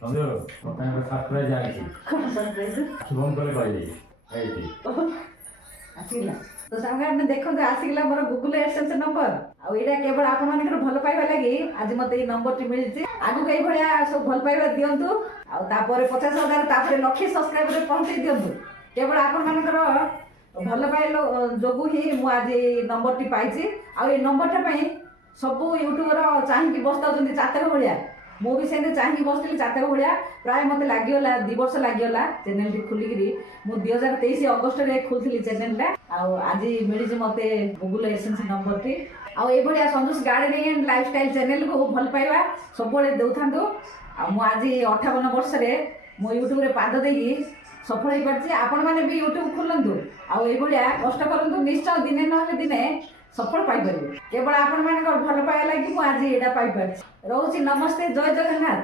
समझो बताने सरप्राइज आइए कौन सरप्राइज फोन कले पाइले एइटी आसिला तो सामने देखो आसिला मोर गूगल एडसेंस नंबर आ एटा केवल आपन मानकर भल पाइबा लागि आज मते ई नंबर टी मिलछि आगु कई भलिया सब भल पाइबा दियंतु आ तापर 50,000 तापर लक्ष सब्सक्राइबर पहुंचे दियंतु केवल आपन मानकर भल पाइलो जोगु ही मु आज नंबर टी पाइछि आ ए नंबर टा पई सब यूट्यूबर चाहि बसता चातर भलिया मु भी सेने चाहि बसली चातर भलिया प्राय मते लागियोला 2 वर्ष लागियोला चैनल टी खुलिगिरी मु 2023 अगस्त रे खोलथिली चैनल ला आ आज मिली मते गूगल एडसेंस नंबर टी आ ए भलिया Santosh gardening and lifestyle channel को भल पाइबा सब बळे देउथांतु आ मु आज 58 वर्ष रे मु यूट्यूब रे पाद देगी सफल हो पार्छ आपण माने भी यूट्यूब खोलंतु आ ए भलिया कष्ट करंतु निश्चय दिने न दिने सफल पाई परिबे केवल आपण माने भल पाइला कि मु आज एडा पाई पार्छ रहउची नमस्ते जय जगन्नाथ।